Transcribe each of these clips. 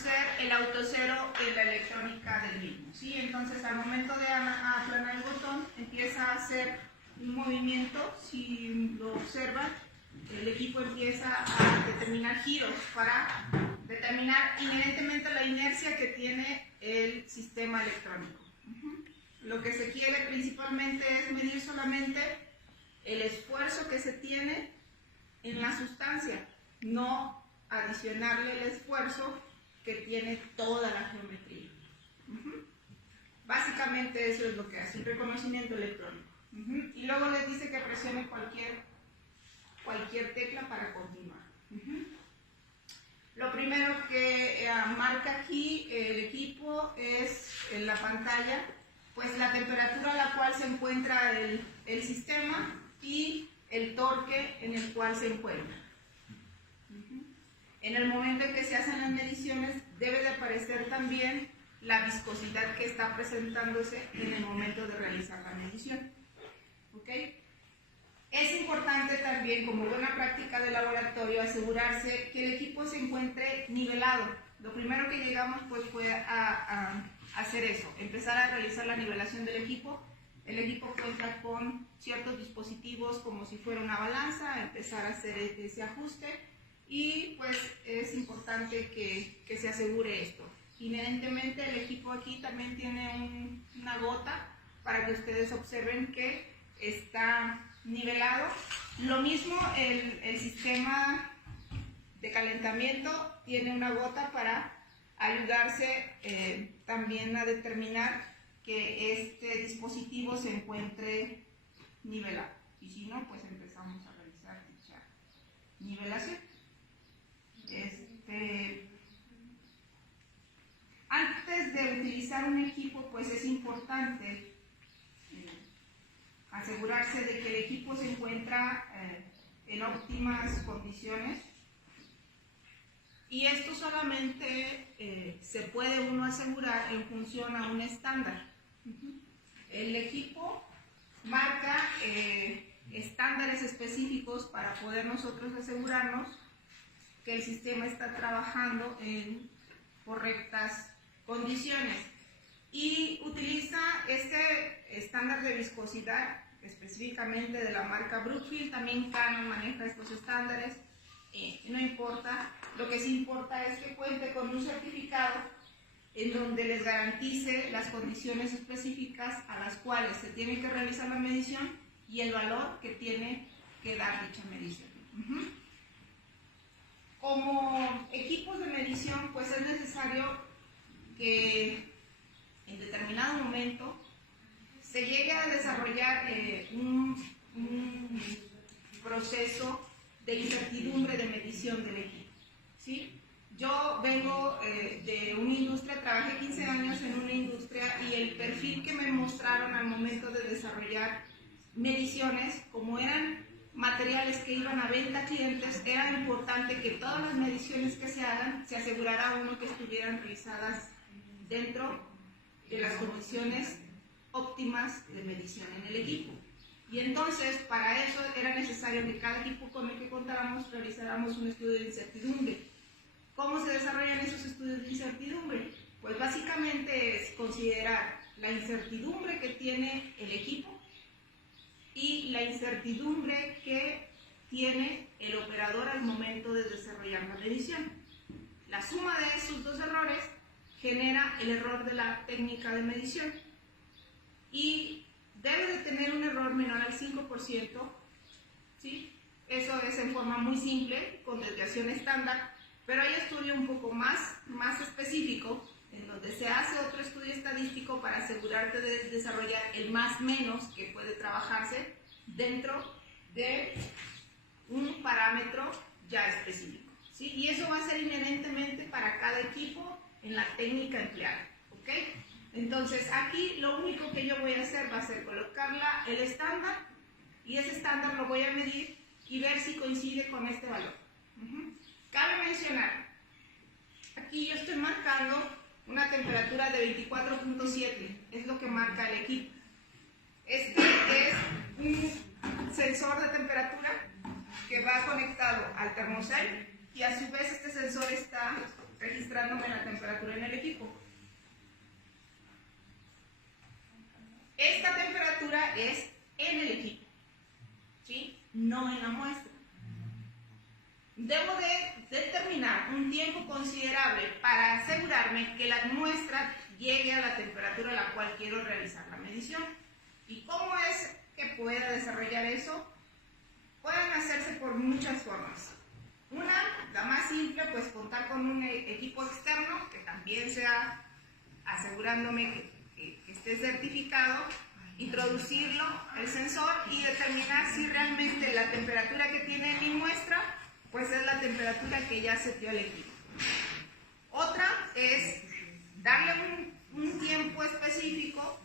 reconocer el autocero en la electrónica del mismo, ¿sí? Entonces, al momento de aplanar el botón, empieza a hacer un movimiento. Si lo observan, el equipo empieza a determinar giros para determinar inherentemente la inercia que tiene el sistema electrónico. Lo que se quiere principalmente es medir solamente el esfuerzo que se tiene en la sustancia, no adicionarle el esfuerzo que tiene toda la geometría. Básicamente eso es lo que hace el reconocimiento electrónico. Y luego les dice que presione cualquier tecla para continuar. Lo primero que marca aquí el equipo es en la pantalla, pues la temperatura a la cual se encuentra el sistema y el torque en el cual se encuentra. En el momento en que se hacen las mediciones debe de aparecer también la viscosidad que está presentándose en el momento de realizar la medición. ¿Okay? Es importante también, como buena práctica de laboratorio, asegurarse que el equipo se encuentre nivelado. Lo primero que llegamos pues fue a hacer eso, empezar a realizar la nivelación del equipo. El equipo cuenta con ciertos dispositivos como si fuera una balanza, empezar a hacer ese ajuste y pues es importante que se asegure esto. Inherentemente el equipo aquí también tiene una gota para que ustedes observen que está nivelado. Lo mismo el sistema de calentamiento tiene una gota para ayudarse también a determinar que este dispositivo se encuentre nivelado. Y si no, pues empezamos a realizar dicha nivelación. Antes de utilizar un equipo, pues es importante asegurarse de que el equipo se encuentra en óptimas condiciones, y esto solamente se puede uno asegurar en función a un estándar. El equipo marca estándares específicos para poder nosotros asegurarnos que el sistema está trabajando en correctas condiciones, y utiliza este estándar de viscosidad específicamente de la marca Brookfield. También Canon maneja estos estándares, no importa, lo que sí importa es que cuente con un certificado en donde les garantice las condiciones específicas a las cuales se tiene que realizar la medición y el valor que tiene que dar dicha medición. Como equipos de medición, pues es necesario que en determinado momento se llegue a desarrollar un proceso de incertidumbre de medición del equipo, ¿sí? Yo vengo de una industria, trabajé 15 años en una industria, y el perfil que me mostraron al momento de desarrollar mediciones, como eran materiales que iban a venta a clientes, era importante que todas las mediciones que se hagan, se asegurara uno que estuvieran realizadas dentro de las condiciones óptimas de medición en el equipo. Y entonces, para eso era necesario que cada equipo con el que contáramos realizáramos un estudio de incertidumbre. ¿Cómo se desarrollan esos estudios de incertidumbre? Pues básicamente es considerar la incertidumbre que tiene el equipo y la incertidumbre que tiene el operador al momento de desarrollar la medición. La suma de esos dos errores genera el error de la técnica de medición, y debe de tener un error menor al 5%, ¿sí? Eso es en forma muy simple, con desviación estándar, pero hay estudio un poco más específico, en donde se hace otro estudio estadístico para asegurarte de desarrollar el más menos que puede trabajarse dentro de un parámetro ya específico, ¿sí? Y eso va a ser inherentemente para cada equipo en la técnica empleada, ¿ok? Entonces aquí lo único que yo voy a hacer va a ser colocarla el estándar, y ese estándar lo voy a medir y ver si coincide con este valor. Cabe mencionar, aquí yo estoy marcando una temperatura de 24.7, es lo que marca el equipo. Este es un sensor de temperatura que va conectado al termocel, y a su vez este sensor está registrándome la temperatura en el equipo. Esta temperatura es en el equipo, ¿sí? No en la muestra. Debo de determinar un tiempo considerable para asegurarme que la muestra llegue a la temperatura a la cual quiero realizar la medición. ¿Y cómo es que pueda desarrollar eso? Pueden hacerse por muchas formas. Una, la más simple, pues contar con un equipo externo que también sea asegurándome que esté certificado, introducirlo al sensor y determinar si realmente la temperatura que tiene mi muestra pues es la temperatura que ya seteó el equipo. Otra es darle un tiempo específico.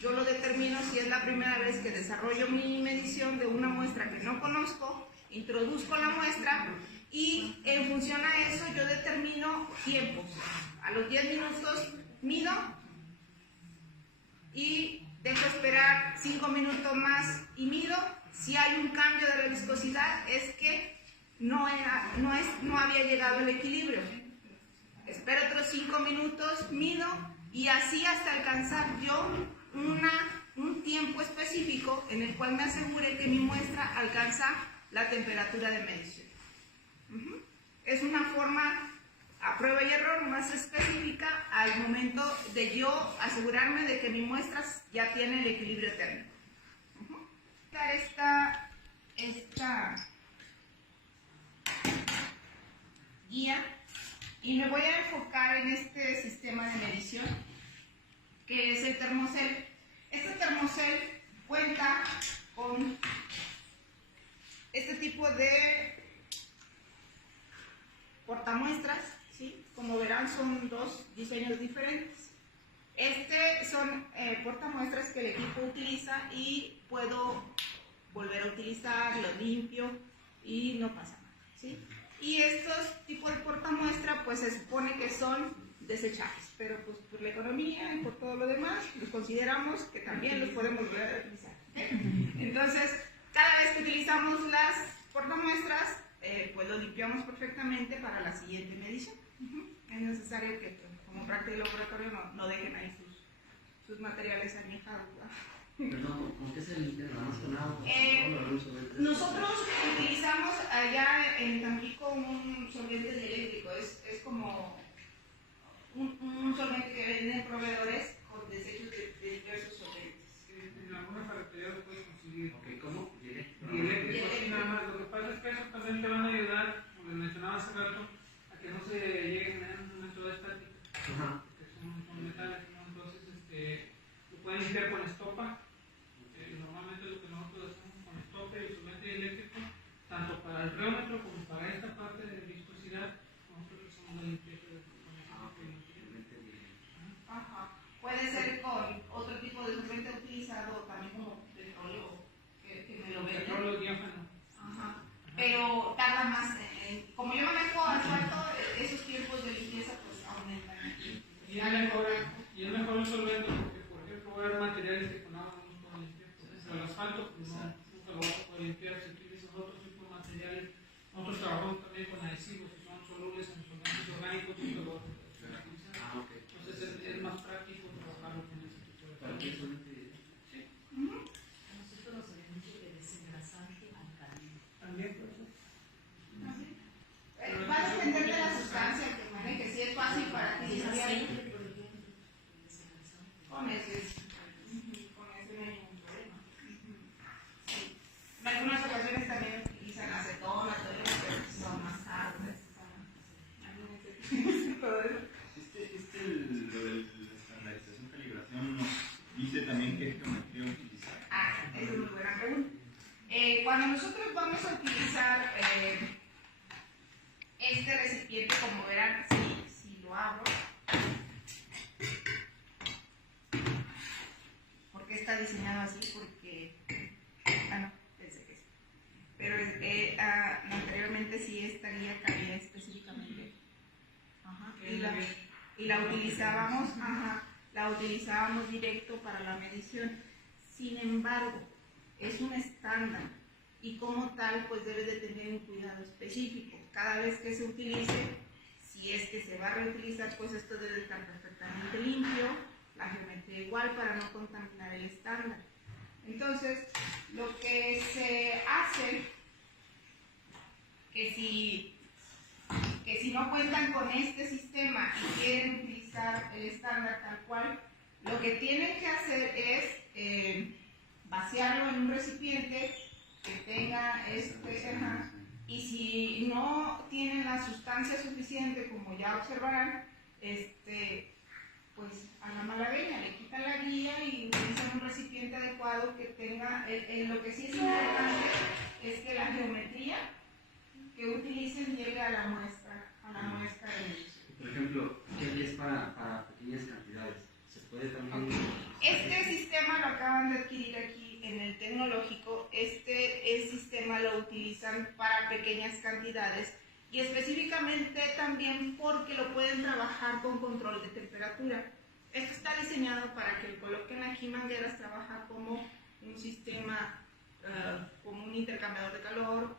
Yo lo determino si es la primera vez que desarrollo mi medición de una muestra que no conozco, introduzco la muestra y en función a eso yo determino tiempos. A los 10 minutos mido y dejo esperar 5 minutos más y mido. Si hay un cambio de la viscosidad es que no había llegado al equilibrio. Espero otros 5 minutos, mido y así hasta alcanzar yo un tiempo específico en el cual me asegure que mi muestra alcanza la temperatura de medición. Es una forma a prueba y error más específica al momento de yo asegurarme de que mi muestra ya tiene el equilibrio térmico. Esta guía y me voy a enfocar en este sistema de medición que es el termocel. Este termocel cuenta con este tipo de portamuestras, ¿sí? Como verán son dos diseños diferentes. Son portamuestras que el equipo utiliza y puedo volver a utilizar, lo limpio y no pasa nada, ¿sí? Y estos tipos de portamuestra pues se supone que son desechables, pero pues por la economía y por todo lo demás los consideramos que también los podemos volver a utilizar. Entonces, cada vez que utilizamos las portamuestras, pues lo limpiamos perfectamente para la siguiente medición. Es necesario que como práctica de laboratorio no dejen ahí sus materiales añejados. Perdón, ¿con qué se limpia? ¿Nada más con agua? Nosotros utilizamos allá en Tampico un solvente dieléctrico, es como un solvente que venden proveedores con desechos de diversos solventes. En alguna ferretería lo puedes conseguir. Ok, ¿cómo? Dieléctrico, sí, nada más. Lo que pasa es que esos también te van a ayudar, como les mencionaba hace rato, a que no se llegue a generar un momento de estática. Ajá. Que son metales, ¿no? Entonces, lo pueden limpiar con estopa. Normalmente lo que nosotros hacemos con estopa y el solvente eléctrico, tanto para el reómetro como para esta parte de viscosidad, nosotros hacemos la limpieza con estopa y Ajá. Puede ser con otro tipo de solvente utilizado también como petróleo, que me lo venden. petróleo diáfano. Ajá. Pero tarda más. Como yo manejo asfalto, esos tiempos de limpieza pues aumentan. Y es mejor el solvente porque, por ejemplo, va a haber materiales que con agua no nos pueden limpiar. El asfalto pues nunca lo vas a poder limpiar si utilizas otros tipos de materiales. Nosotros trabajamos también con adhesivos que son solubles en solventes orgánicos y lo vas a poder utilizar. Entonces es más práctico trabajarlo con ese tipo de materiales. Sí. Nosotros los solventes de desengrasante alcalino. También por eso. Va a depender de la sustancia que maneje, si es fácil para ti. El aceite, por ejemplo, desengrasante. Con ese no hay ningún problema. Sí. En algunas ocasiones también utilizan acetona, todo eso, pero son más caros. Todo eso. Lo de la estandarización calibración nos dice también qué geometría utilizar. Esa es muy buena pregunta. Cuando nosotros vamos a utilizar este recipiente, como verán, si lo abro, ¿por qué está diseñado así? Porque, no, pensé que sí. Pero anteriormente sí esta guía cabía específicamente. Ajá. Y la utilizábamos directo para la medición. Sin embargo, es un estándar y como tal pues debe de tener un cuidado específico. Cada vez que se utilice, Si es que se va a reutilizar, pues esto debe estar perfectamente limpio, la geometría igual para no contaminar el estándar. Entonces, lo que se hace, que si no cuentan con este sistema y quieren utilizar el estándar tal cual, lo que tienen que hacer es vaciarlo en un recipiente que tenga y si no tienen la sustancia suficiente, como ya observarán, pues a la malagueña le quitan la guía y utilizan un recipiente adecuado que tenga, lo que sí es importante es que la geometría que utilicen llegue a la muestra de luz. Por ejemplo, ¿qué es para pequeñas cantidades? ¿Se puede también...? Este sistema lo acaban de adquirir aquí en el tecnológico. Este sistema lo utilizan para pequeñas cantidades y específicamente también porque lo pueden trabajar con control de temperatura. Esto está diseñado para que coloquen aquí mangueras, trabaja como un sistema, como un intercambiador de calor,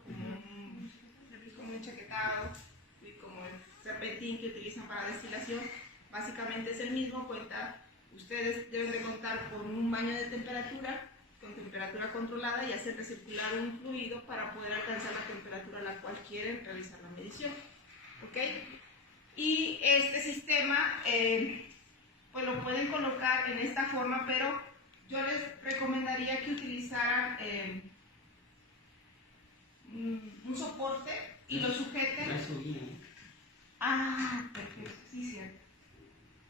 como un chaquetado y como el serpentín que utilizan para destilación. Básicamente es el mismo. Ustedes deben de contar con un baño de temperatura, con temperatura controlada, y hacer recircular un fluido para poder alcanzar la temperatura a la cual quieren realizar la medición. ¿Ok? Y este sistema pues lo pueden colocar en esta forma, pero yo les recomendaría que utilizaran un soporte y lo sujeten. Ah, perfecto, sí, cierto.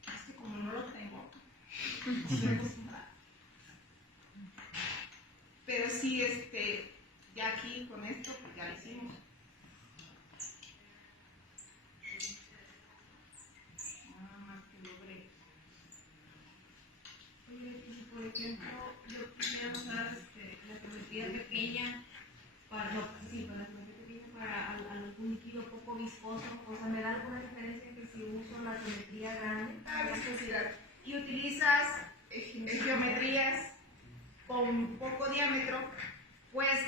Es que como no lo tengo, estoy acostumbrada. Pero sí, ya aquí con esto, pues ya lo hicimos. Nada más que logré. Oye, y por ejemplo, yo quisiera usar la geometría pequeña para algún líquido poco viscoso. O sea, ¿me da alguna referencia que si uso la geometría grande? Viscosidad. Y utilizas geometrías con poco diámetro, pues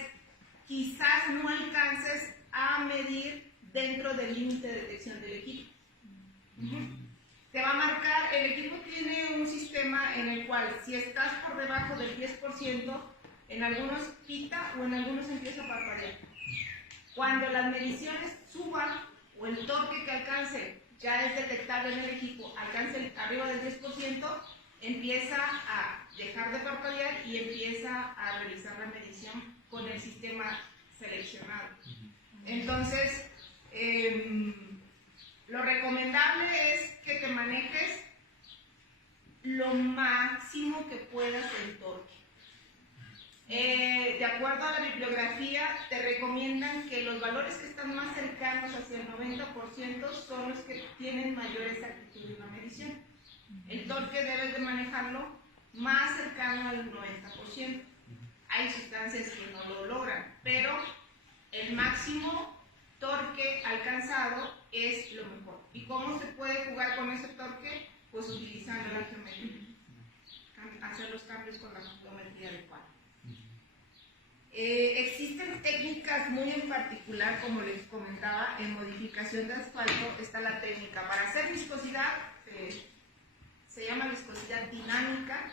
quizás no alcances a medir dentro del límite de detección del equipo. Te va a marcar, el equipo tiene un sistema en el cual si estás por debajo del 10%, en algunos pita o en algunos empieza a parpadear. Cuando las mediciones suban o el torque que alcance ya es detectable en el equipo, alcance arriba del 10%, empieza a dejar de parpadear y empieza a realizar la medición con el sistema seleccionado. Entonces, lo recomendable es que te manejes lo máximo que puedas el torque. De acuerdo a la bibliografía, te recomiendan que los valores que están más cercanos hacia el 90% son los que tienen mayor exactitud en la medición. El torque debes de manejarlo más cercano al 90%. Hay sustancias que no lo logran, pero el máximo torque alcanzado es lo mejor. ¿Y cómo se puede jugar con ese torque? Pues utilizando la geometría. Hacer los cambios con la geometría adecuada. Existen técnicas muy en particular, como les comentaba, en modificación de asfalto. Está la técnica para hacer viscosidad, se llama viscosidad dinámica,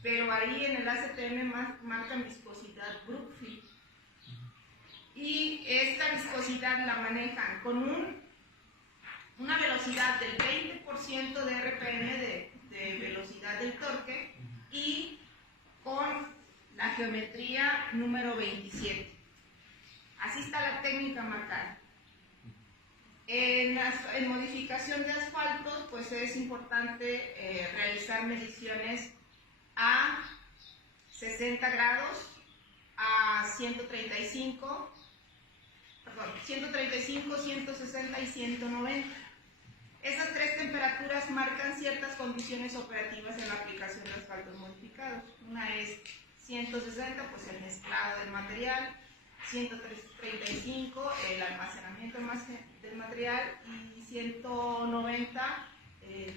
pero ahí en el ACTM marcan viscosidad Brookfield. Y esta viscosidad la manejan con una velocidad del 20% de RPM de velocidad del torque y con la geometría número 27. Así está la técnica marcada. En modificación de asfaltos, pues es importante realizar mediciones a 60 grados, a 135, 160 y 190. Esas tres temperaturas marcan ciertas condiciones operativas en la aplicación de asfaltos modificados. Una es 160, pues el mezclado del material, 135, el almacenamiento del material, y 190,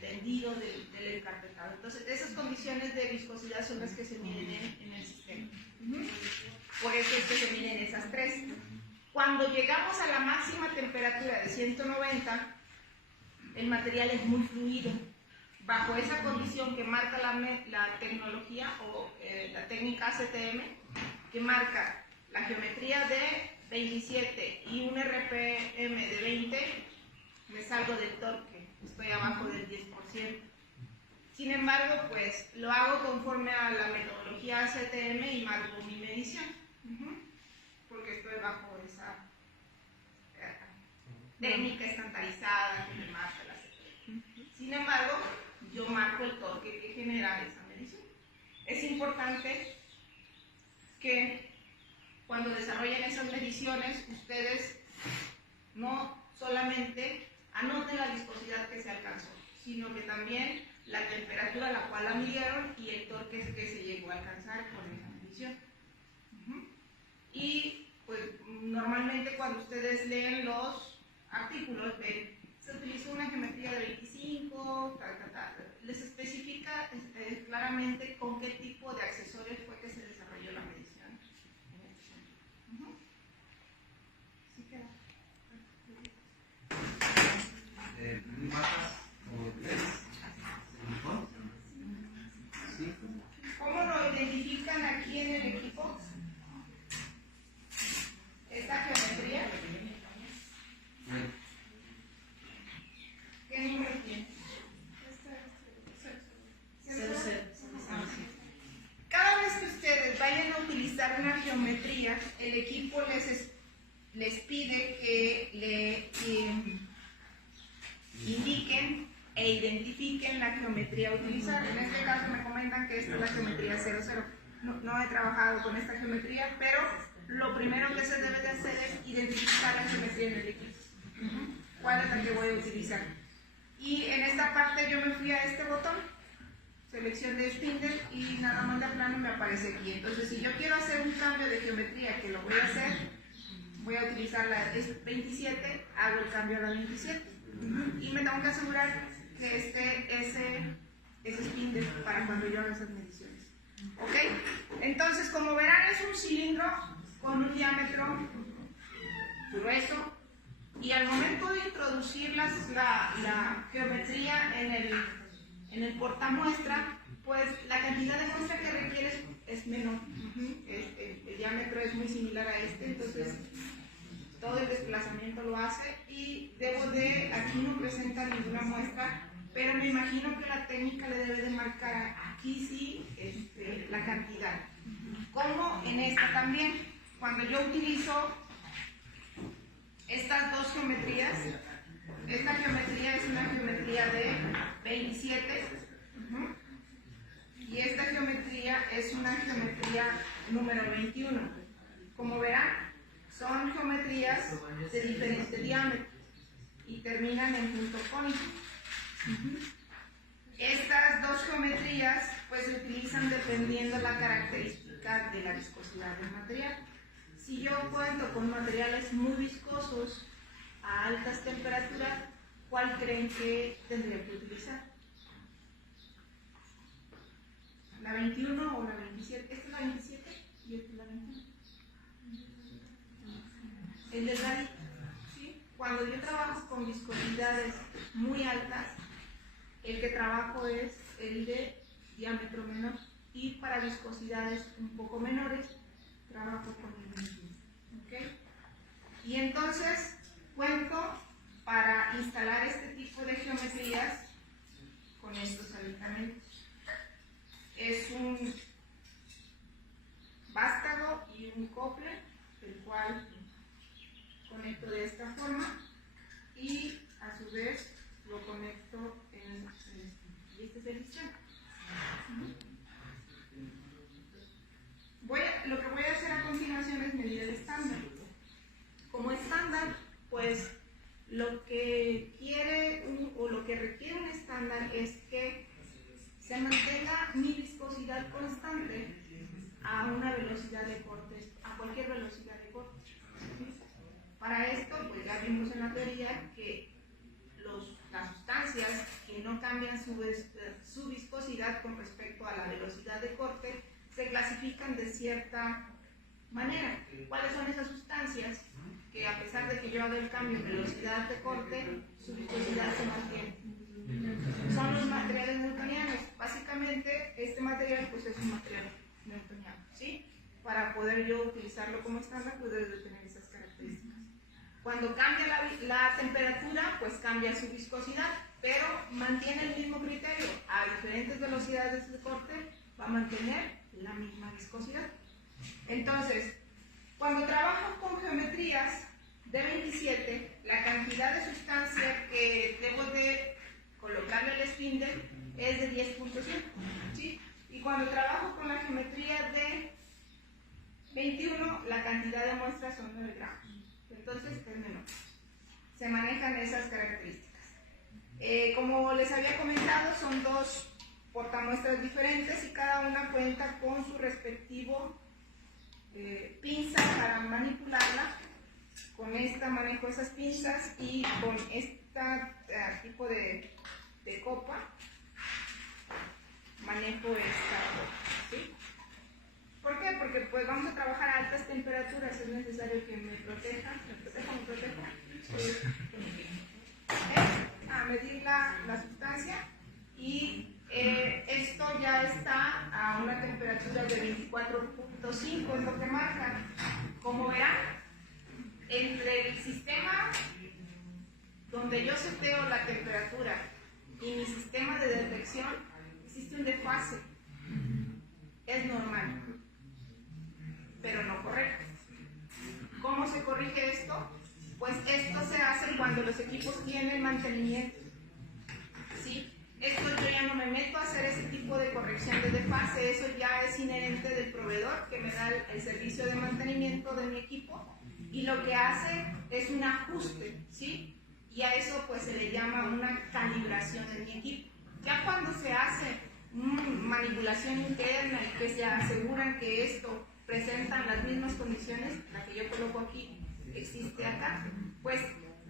tendido del encarpetado. Entonces, esas condiciones de viscosidad son las que se miden en el sistema. Por eso es que se miden esas tres. Cuando llegamos a la máxima temperatura de 190, el material es muy fluido. Bajo esa condición que marca la tecnología o la técnica ACTM, que marca la geometría de 27 y un RPM de 20, me salgo del torque, estoy abajo del 10%. Sin embargo, pues lo hago conforme a la metodología ACTM y marco mi medición, porque estoy bajo esa técnica estandarizada que me marca la ACTM. Sin embargo, yo marco el torque que genera esa medición. Es importante que cuando desarrollen esas mediciones, ustedes no solamente anoten la viscosidad que se alcanzó, sino que también la temperatura a la cual la midieron y el torque que se llegó a alcanzar con esa medición. Y pues normalmente cuando ustedes leen los artículos, ven, se utilizó una geometría de 25, les especifica claramente con qué tipo de accesorios fue que se desarrolló la medición. ¿Sí queda? ¿Mapas o tres? ¿Sí? ¿Cómo lo identifican aquí en el equipo? Esta geometría. ¿Qué número tiene? 00. Cada vez que ustedes vayan a utilizar una geometría, el equipo les pide que le indiquen e identifiquen la geometría a utilizar. En este caso me comentan que esta es la geometría 00. No he trabajado con esta geometría, pero lo primero que se debe de hacer es identificar la geometría en el equipo. ¿Cuál es la que voy a utilizar? Y en esta parte yo me fui a este botón, selección de spindle, y nada más de plano me aparece aquí. Entonces, si yo quiero hacer un cambio de geometría, que lo voy a hacer, voy a utilizar la 27, hago el cambio a la 27. Y me tengo que asegurar que esté ese spindle para cuando yo haga esas mediciones. ¿Ok? Entonces, como verán, es un cilindro con un diámetro grueso. Y al momento de introducir la geometría en el portamuestra, pues la cantidad de muestra que requiere es menor. El diámetro es muy similar a este, entonces todo el desplazamiento lo hace y aquí no presenta ninguna muestra, pero me imagino que la técnica le debe de marcar aquí sí la cantidad. Como en esta también, cuando yo utilizo estas dos geometrías, esta geometría es una geometría de 27 y esta geometría es una geometría número 21. Como verán, son geometrías de diferente diámetro y terminan en punto cónico. Estas dos geometrías pues se utilizan dependiendo de la característica de la viscosidad del material. Si yo cuento con materiales muy viscosos a altas temperaturas, ¿cuál creen que tendría que utilizar? ¿La 21 o la 27? ¿Esta es la 27 y esta es la 21? El delgadito, ¿sí? Cuando yo trabajo con viscosidades muy altas, el que trabajo es el de diámetro menor, y para viscosidades un poco menores trabajo con el 21. ¿Okay? Y entonces cuento para instalar este tipo de geometrías con estos aditamentos. Es un vástago y un cople, el cual conecto de esta forma y a su vez lo conecto en y este es el listón. Lo que voy a hacer a continuación es medir el estándar. Como estándar, pues lo que requiere un estándar es que se mantenga mi viscosidad constante a una velocidad de corte, a cualquier velocidad de corte. Para esto, pues ya vimos en la teoría que las sustancias que no cambian su viscosidad con respecto a la velocidad de corte se clasifican de cierta manera. ¿Cuáles son esas sustancias? Que a pesar de que yo haga el cambio en velocidad de corte, su viscosidad se mantiene. Son los materiales newtonianos. Básicamente, este material pues es un material newtoniano, ¿sí? Para poder yo utilizarlo como estándar, pues debe de tener esas características. Cuando cambia la temperatura, pues cambia su viscosidad, pero mantiene el mismo criterio. A diferentes velocidades de corte va a mantener la misma viscosidad. Entonces, cuando trabajo con geometrías de 27, la cantidad de sustancia que debo de colocarle al spindle es de 10.5, ¿sí? Y cuando trabajo con la geometría de 21, la cantidad de muestras son 9 gramos. Entonces es menor. Se manejan esas características. Como les había comentado, son dos portamuestras diferentes y cada una cuenta con su respectivo pinza para manipularla. Con esta manejo esas pinzas y con este tipo de copa manejo esta copa, ¿sí? ¿Por qué? Porque pues vamos a trabajar a altas temperaturas, es necesario que me proteja, a medir la sustancia y esto ya está a una temperatura de 24.5, es lo que marca. Como verán, entre el sistema donde yo seteo la temperatura y mi sistema de detección existe un desfase. Es normal, pero no correcto. ¿Cómo se corrige esto? Pues esto se hace cuando los equipos tienen mantenimiento, ¿sí? Esto yo ya no me meto a hacer ese tipo de corrección de desfase, eso ya es inherente del proveedor que me da el servicio de mantenimiento de mi equipo y lo que hace es un ajuste, ¿sí? Y a eso pues se le llama una calibración en mi equipo. Ya cuando se hace manipulación interna y que se aseguran que esto presentan las mismas condiciones, la que yo coloco aquí existe acá, pues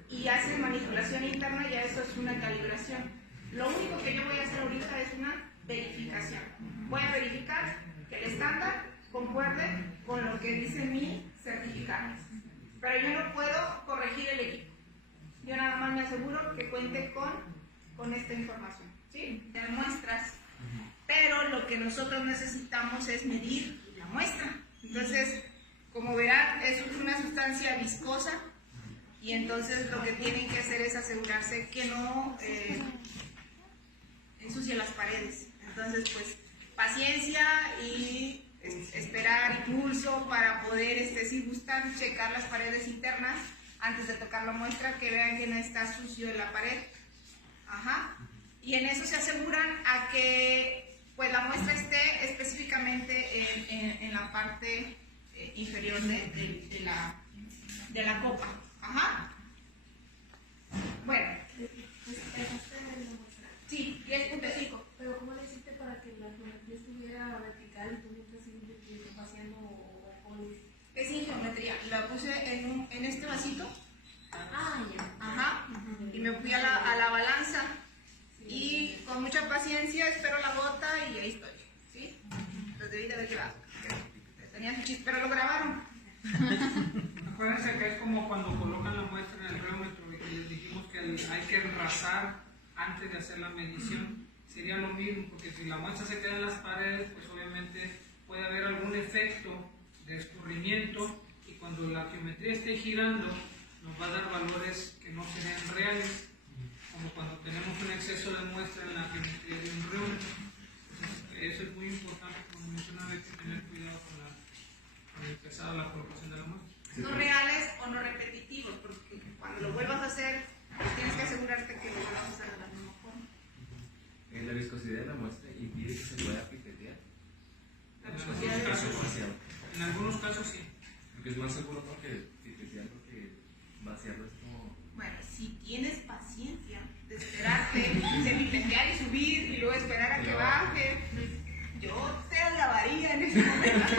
y hace manipulación interna, ya eso es una calibración. Lo único que yo voy a hacer ahorita es una verificación. Voy a verificar que el estándar concuerde con lo que dice mi certificado. Pero yo no puedo corregir el equipo. Yo nada más me aseguro que cuente con esta información, ¿sí? De muestras. Pero lo que nosotros necesitamos es medir la muestra. Entonces, como verán, es una sustancia viscosa y entonces lo que tienen que hacer es asegurarse que no ensucie las paredes. Entonces, pues, paciencia y esperar impulso para poder, si gustan, checar las paredes internas antes de tocar la muestra, que vean que no está sucio en la pared. Ajá. Y en eso se aseguran a que pues la muestra esté específicamente en la parte inferior de la copa. Ajá. Bueno. Sí, 10.5. Pero ¿cómo le hiciste para que la geometría estuviera vertical y tú mientras sigues vaciando o Es sin geometría. La puse en este vasito. Ah, ya. Ajá. Y me fui a la balanza. Y con mucha paciencia espero la gota y ahí estoy. ¿Sí? Los debí de haber llevado. Tenían su chiste, pero lo grabaron. Acuérdense que es como cuando colocan la muestra en el reómetro y les dijimos que hay que enrasar antes de hacer la medición. Sería lo mismo, porque si la muestra se queda en las paredes, pues obviamente puede haber algún efecto de escurrimiento y cuando la geometría esté girando nos va a dar valores que no serían reales, como cuando tenemos un exceso de muestra en la geometría de un reómetro. Eso es muy importante, como mencionaba, hay que tener cuidado con el pesado, la colocación de la muestra. No reales o no repetitivos, porque cuando lo vuelvas a hacer, pues tienes que asegurarte que lo vuelvas a hacer de la misma forma. La viscosidad de la muestra impide que se pueda pipetear. La viscosidad de la muestra. En algunos casos sí. Porque es más seguro porque pipetearlo que vaciarlo es como... Bueno, si tienes paciencia de esperarte, de pipetear y subir y luego esperar a que baje, yo te lavaría en ese momento,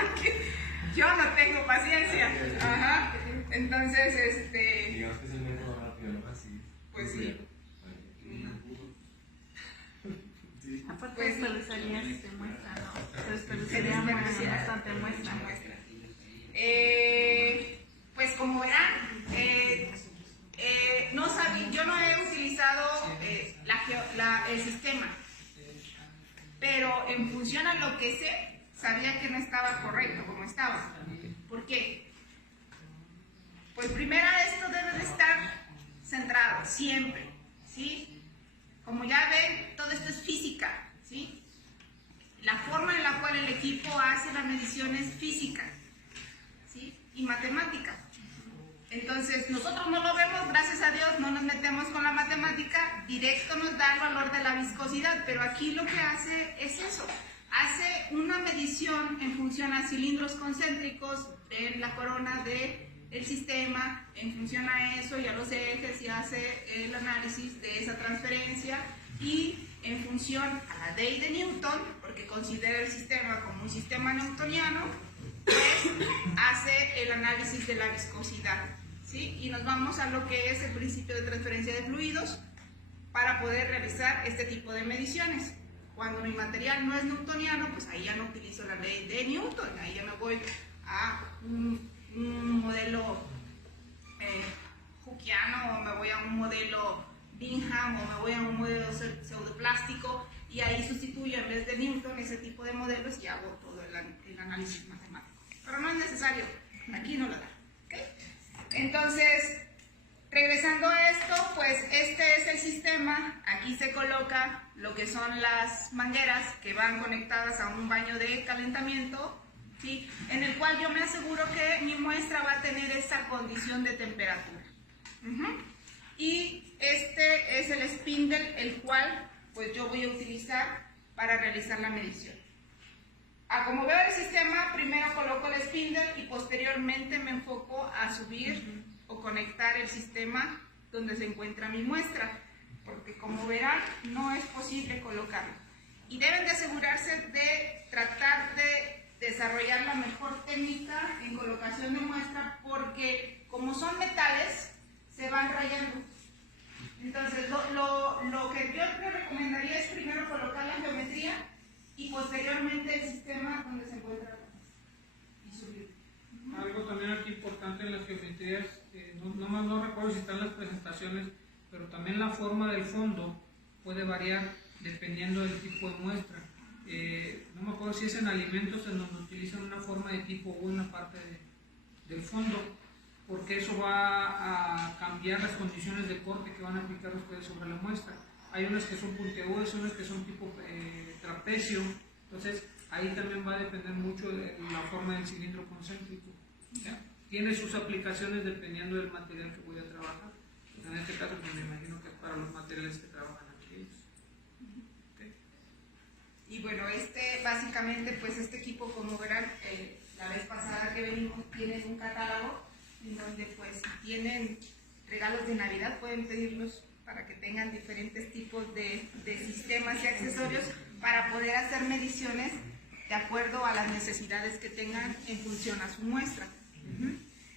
porque yo no tengo paciencia. Ajá. Entonces, Digamos que es el método rápido, ¿no? Así. pues sí. Aparte Pues sí. desperdiciarías muestra, ¿no? Se Desperdiciaríamos desperdiciaría bastante muestra. sabía que no estaba correcto como estaba. ¿Por qué? Pues primero esto debe de estar centrado, siempre, ¿sí? Como ya ven, todo esto es física, ¿sí? La forma en la cual el equipo hace la medición es física, ¿sí? Y matemática. Entonces, nosotros no lo vemos, gracias a Dios, no nos metemos con la matemática, directo nos da el valor de la viscosidad, pero aquí lo que hace es eso, hace una medición en función a cilindros concéntricos en la corona del sistema, en función a eso y a los ejes, y hace el análisis de esa transferencia, y en función a la ley de Newton, porque considera el sistema como un sistema newtoniano, pues hace el análisis de la viscosidad, ¿sí? Y nos vamos a lo que es el principio de transferencia de fluidos para poder realizar este tipo de mediciones. Cuando mi material no es newtoniano, pues ahí ya no utilizo la ley de Newton, ahí ya me voy a un modelo Hookeano, o me voy a un modelo Bingham, o me voy a un modelo pseudoplástico, y ahí sustituyo en vez de Newton ese tipo de modelos y hago todo el análisis matemático. Pero no es necesario, aquí no lo da. ¿Okay? Entonces, regresando a esto, pues este es el sistema. Aquí se coloca lo que son las mangueras que van conectadas a un baño de calentamiento, ¿sí? En el cual yo me aseguro que mi muestra va a tener esa condición de temperatura. Y este es el spindle, el cual pues yo voy a utilizar para realizar la medición. Como veo el sistema, primero coloco el spindle y posteriormente me enfoco a subir o conectar el sistema donde se encuentra mi muestra, porque como verán no es posible colocarlo. Y deben de asegurarse de tratar de desarrollar la mejor técnica en colocación de muestra, porque como son metales, se van rayando. Entonces, lo que yo te recomendaría es primero colocar la geometría y posteriormente el sistema donde se encuentra la muestra y subir. Algo también aquí importante en las geometrías, no recuerdo si están las presentaciones, pero también la forma del fondo puede variar dependiendo del tipo de muestra. No me acuerdo si es en alimentos en donde utilizan una forma de tipo o una parte del fondo, porque eso va a cambiar las condiciones de corte que van a aplicar ustedes sobre la muestra. Hay unas que son puntiagudas, unas que son tipo trapecio, entonces ahí también va a depender mucho de la forma del cilindro concéntrico. ¿Ya? Tiene sus aplicaciones dependiendo del material que voy a trabajar. En este caso, pues, me imagino que es para los materiales que trabajan aquí. Okay. Y bueno, básicamente, pues este equipo, como verán, la vez pasada que venimos, tienen un catálogo en donde pues si tienen regalos de Navidad pueden pedirlos para que tengan diferentes tipos de sistemas y accesorios para poder hacer mediciones de acuerdo a las necesidades que tengan en función a su muestra.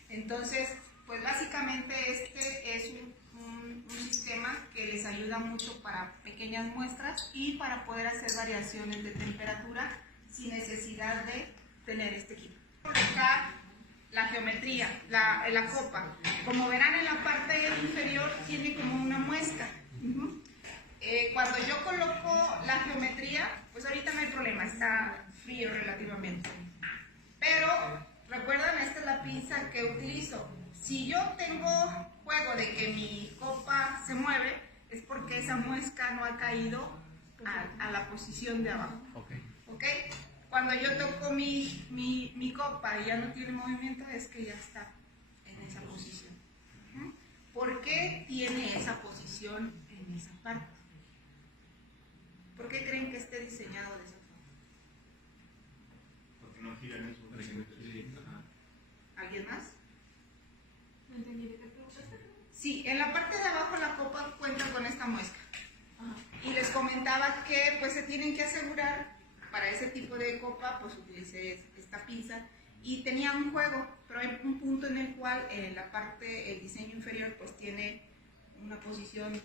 Entonces, pues básicamente este es un sistema que les ayuda mucho para pequeñas muestras y para poder hacer variaciones de temperatura sin necesidad de tener este equipo. Acá la geometría, la copa. Como verán, en la parte inferior tiene como una muesca. Cuando yo coloco la geometría, pues ahorita no hay problema, está frío relativamente. Pero, recuerdan, esta es la pinza que utilizo. Si yo tengo juego de que mi copa se mueve, es porque esa muesca no ha caído a la posición de abajo. ¿Ok? Cuando yo toco mi copa y ya no tiene movimiento, es que ya está en esa posición. ¿Por qué tiene esa posición en esa parte? ¿Por qué creen que esté diseñado de esa forma? Porque no giran en su ¿Alguien más? No entendí de qué preguntaste. Sí, en la parte de abajo la copa cuenta con esta muesca. Y les comentaba que pues se tienen que asegurar. Para ese tipo de copa, pues utilicé esta pinza y tenía un juego, pero hay un punto en el cual el diseño inferior, pues tiene una posición,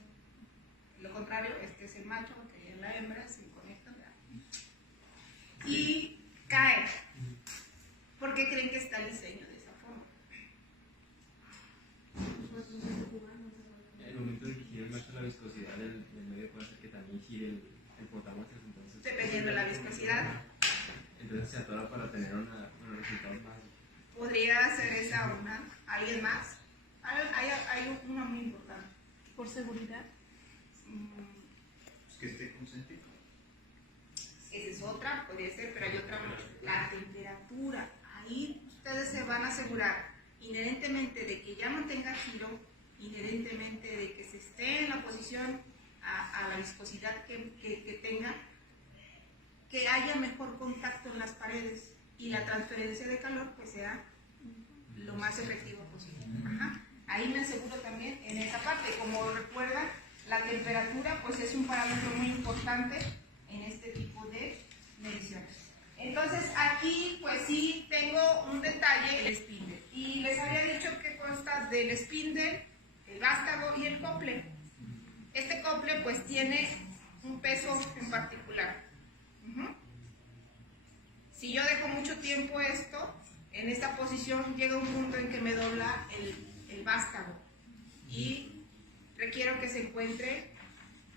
lo contrario, este es el macho, que es la hembra, se conecta, ¿verdad? Y cae. ¿Por qué creen que está el diseño de esa forma? El momento en que gire el macho, la viscosidad del medio puede hacer que también gire el portamuestras, entonces... Dependiendo de la viscosidad. entonces se atora para tener unos resultados más. Podría ser esa una. ¿Alguien más? Hay una muy importante. Por seguridad. Que esté consentido. Esa es otra, podría ser, pero hay otra más. La temperatura. Ahí ustedes se van a asegurar, inherentemente de que ya no tenga giro, inherentemente de que se esté en la posición a la viscosidad que tenga, que haya mejor contacto en las paredes y la transferencia de calor pues sea lo más efectivo posible. Ajá. Ahí me aseguro también en esa parte. Como recuerdan, la temperatura pues es un parámetro muy importante en este tipo de mediciones. Entonces aquí pues sí tengo un detalle, el spindle. Y les había dicho que consta del spindle, el vástago y el cople. Este cople pues tiene un peso en particular. Si yo dejo mucho tiempo esto, en esta posición llega un punto en que me dobla el vástago y requiero que se encuentre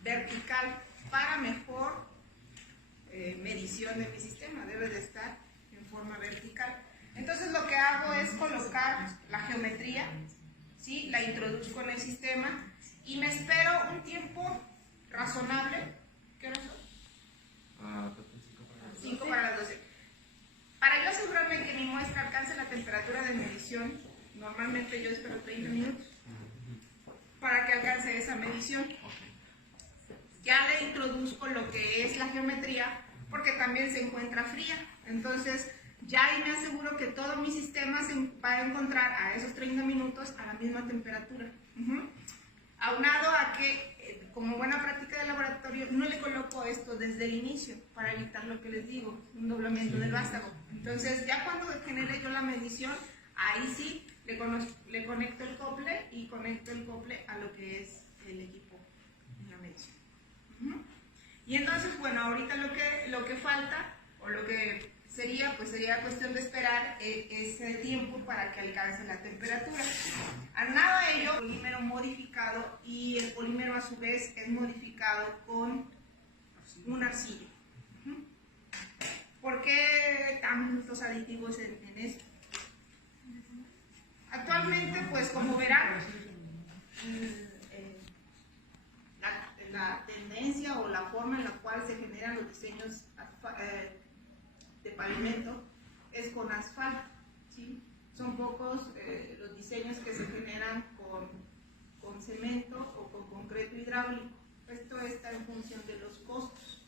vertical para mejor medición de mi sistema. Debe de estar en forma vertical. Entonces lo que hago es colocar la geometría, ¿sí? La introduzco en el sistema y me espero un tiempo razonable. ¿Qué hora son? 5 para las 12. Para yo asegurarme que mi muestra alcance la temperatura de medición, normalmente yo espero 30 minutos para que alcance esa medición. Ya le introduzco lo que es la geometría porque también se encuentra fría. Entonces ya ahí me aseguro que todo mi sistema se va a encontrar a esos 30 minutos a la misma temperatura. Aunado a que, como buena práctica de laboratorio, no le coloco esto desde el inicio para evitar lo que les digo, un doblamiento del vástago. Entonces, ya cuando genere yo la medición, ahí sí le conecto el cople y conecto el cople a lo que es el equipo en la medición. Y entonces, bueno, ahorita lo que falta, o lo que sería cuestión de esperar ese tiempo para que alcance la temperatura. Aunado a ello, polímero modificado, y el polímero a su vez es modificado con un arcillo. ¿Por qué tantos aditivos en esto? Actualmente, pues como verán, la tendencia o la forma en la cual se generan los diseños de pavimento es con asfalto, ¿sí? Son pocos los diseños que se generan con cemento o con concreto hidráulico. Esto está en función de los costos.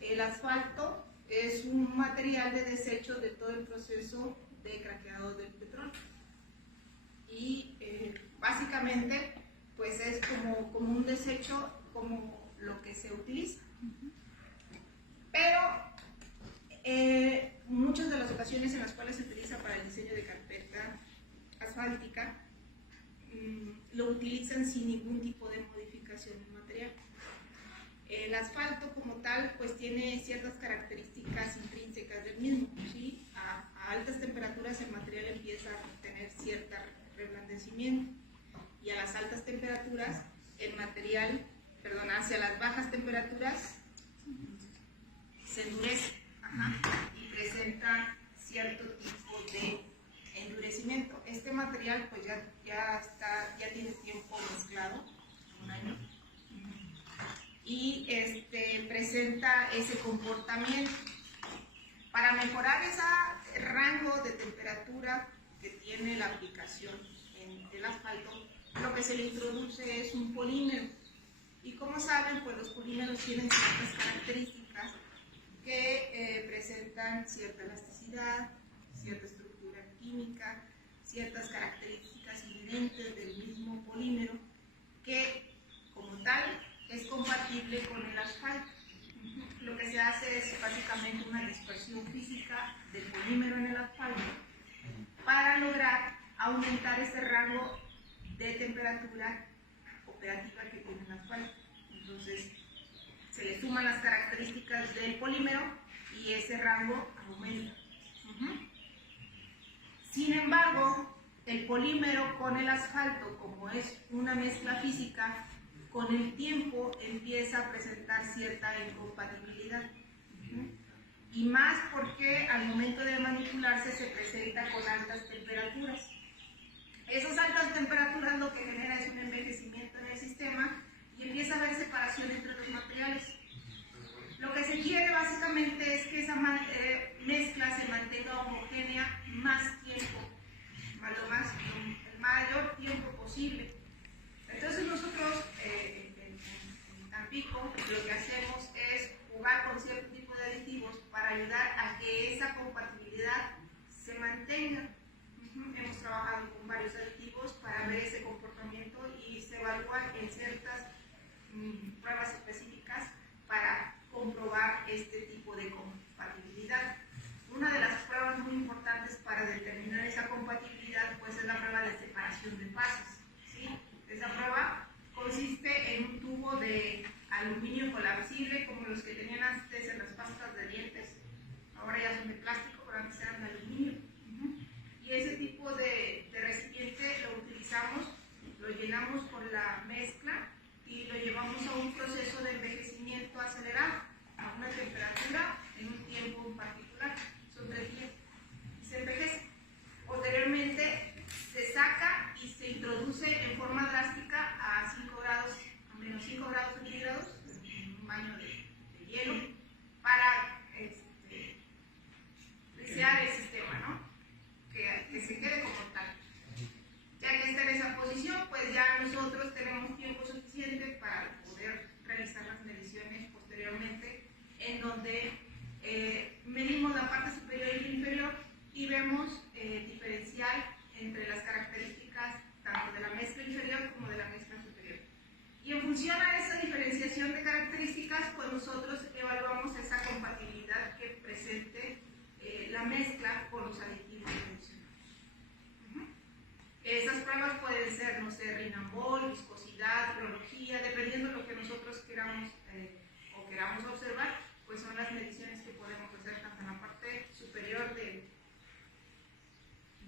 El asfalto es un material de desecho de todo el proceso de craqueado del petróleo y básicamente pues es como un desecho, como lo que se utiliza. Pero muchas de las ocasiones en las cuales se utiliza para el diseño de carpeta asfáltica lo utilizan sin ningún tipo de modificación del material. El asfalto como tal pues tiene ciertas características intrínsecas del mismo, ¿sí? A altas temperaturas el material empieza a tener cierto reblandecimiento y a las altas temperaturas el material, hacia las bajas temperaturas se endurece. Y presenta cierto tipo de endurecimiento. Este material pues ya tiene tiempo mezclado, un año, y presenta ese comportamiento. Para mejorar ese rango de temperatura que tiene la aplicación del asfalto, lo que se le introduce es un polímero. Y como saben, pues los polímeros tienen ciertas características que presentan cierta elasticidad, cierta estructura química, ciertas características inherentes del mismo polímero que como tal es compatible con el asfalto. Lo que se hace es básicamente una dispersión física del polímero en el asfalto para lograr aumentar ese rango de temperatura operativa que tiene el asfalto. Entonces, se le suman las características del polímero y ese rango aumenta. Sin embargo, el polímero con el asfalto, como es una mezcla física, con el tiempo empieza a presentar cierta incompatibilidad. y más porque al momento de manipularse se presenta con altas temperaturas. Esas altas temperaturas lo que genera es un envejecimiento en el sistema y empieza a haber separación entre los materiales. Lo que se quiere básicamente es que esa mezcla se mantenga homogénea más tiempo, el mayor tiempo posible. Entonces nosotros en Tampico lo que hacemos es jugar con cierto tipo de aditivos para ayudar a que esa compatibilidad se mantenga. Hemos trabajado con varios aditivos para ver ese comportamiento y se evalúan en ciertas pruebas específicas para comprobar este tipo de compatibilidad. Una de las pruebas muy importantes para determinar esa compatibilidad pues es la prueba de separación de fases, ¿sí? Esa prueba consiste en un tubo de aluminio colapsible como los que tenían antes en las pastas de dientes, ahora ya son de plástico, pero antes eran de aluminio. Y ese tipo de recipiente lo utilizamos, lo llenamos con la mezcla y lo llevamos a un proceso de envejecimiento acelerado, a una temperatura en un tiempo en particular, son 3 días, y se envejece. Posteriormente se saca y se introduce en forma drástica a 5 grados, a menos 5 grados centígrados, en un baño de hielo, para desear el sistema, ¿no? Que se quede como tal. Ya que está en esa posición, pues ya nosotros tenemos tiempo suficiente para poder realizar las mediciones posteriormente, en donde medimos la parte superior y inferior y vemos diferencial entre las características tanto de la mezcla inferior como de la mezcla superior. Y en función a esa diferenciación de características, pues nosotros evaluamos esa compatibilidad que presente la mezcla con los aditivos mencionados. Esas pruebas pueden ser, no sé, Rinambol, viscosidad, rheología, dependiendo de lo que nosotros queramos o queramos observar, pues son las mediciones que podemos hacer tanto en la parte superior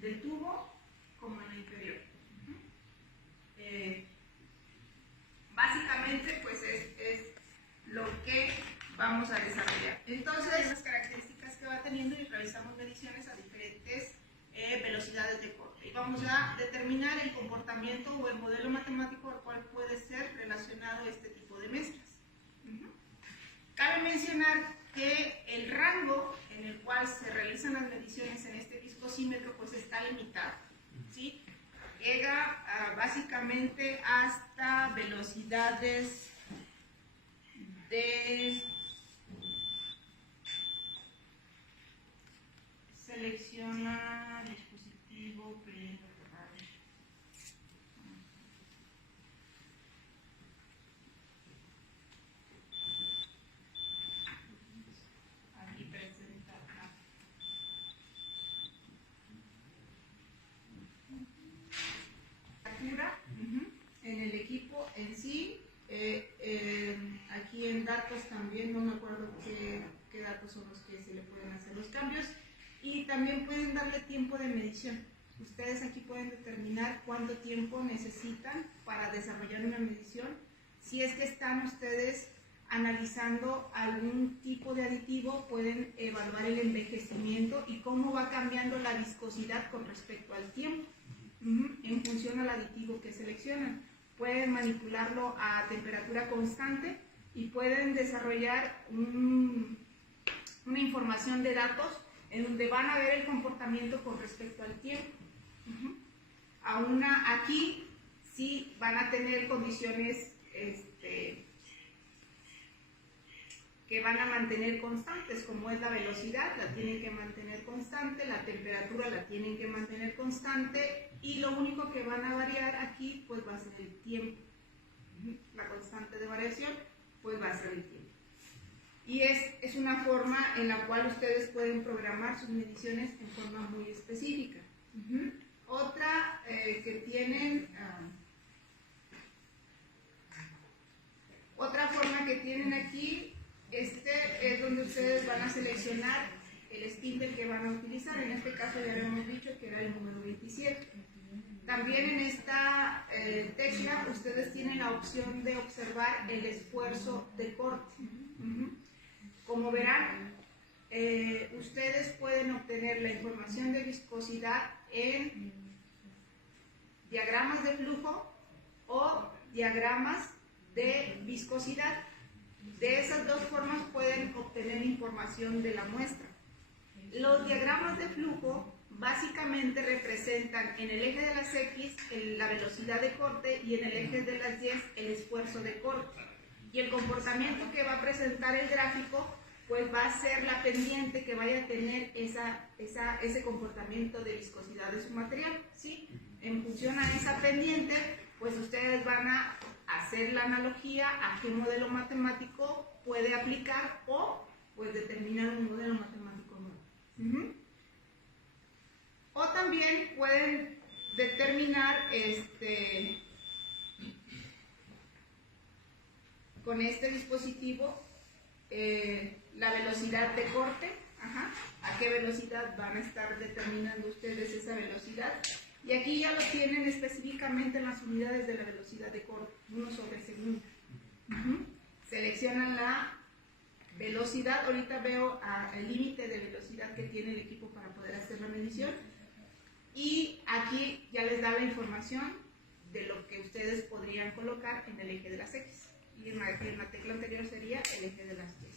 del tubo como en la inferior. Básicamente, pues es lo que vamos a desarrollar. Entonces, las características que va teniendo y realizamos mediciones a diferentes velocidades de corte. Y vamos a determinar el comportamiento o el modelo matemático al cual puede ser relacionado este tipo de mezclas. Cabe mencionar que el rango en el cual se realizan las mediciones en este viscosímetro pues está limitado, ¿sí? Llega básicamente hasta velocidades de selecciona dispositivo aquí presenta en el equipo en sí. Aquí en datos también no me acuerdo qué datos son los que se le pueden hacer los cambios, y también pueden darle tiempo de medición. Ustedes aquí pueden determinar cuánto tiempo necesitan para desarrollar una medición. Si es que están ustedes analizando algún tipo de aditivo, pueden evaluar el envejecimiento y cómo va cambiando la viscosidad con respecto al tiempo en función al aditivo que seleccionan. Pueden manipularlo a temperatura constante y pueden desarrollar una información de datos en donde van a ver el comportamiento con respecto al tiempo. Aquí sí van a tener condiciones que van a mantener constantes, como es la velocidad, la tienen que mantener constante, la temperatura la tienen que mantener constante, y lo único que van a variar aquí pues va a ser el tiempo. La constante de variación pues va a ser el tiempo. Y es una forma en la cual ustedes pueden programar sus mediciones en forma muy específica. Otra que tienen, otra forma que tienen aquí, es donde ustedes van a seleccionar el spindle que van a utilizar. En este caso ya habíamos dicho que era el número 27. También en esta tecla ustedes tienen la opción de observar el esfuerzo de corte. Como verán, ustedes pueden obtener la información de viscosidad en diagramas de flujo o diagramas de viscosidad. De esas dos formas pueden obtener información de la muestra. Los diagramas de flujo básicamente representan en el eje de las X la velocidad de corte y en el eje de las Y el esfuerzo de corte. Y el comportamiento que va a presentar el gráfico pues va a ser la pendiente que vaya a tener ese comportamiento de viscosidad de su material, ¿sí? En función a esa pendiente, pues ustedes van a hacer la analogía a qué modelo matemático puede aplicar o pues determinar un modelo matemático nuevo. O también pueden determinar con este dispositivo la velocidad de corte, a qué velocidad van a estar determinando ustedes esa velocidad. Y aquí ya lo tienen específicamente en las unidades de la velocidad de corte, 1 sobre segundo. Seleccionan la velocidad, ahorita veo el límite de velocidad que tiene el equipo para poder hacer la medición. Y aquí ya les da la información de lo que ustedes podrían colocar en el eje de las X. Y en la tecla anterior sería el eje de las Y.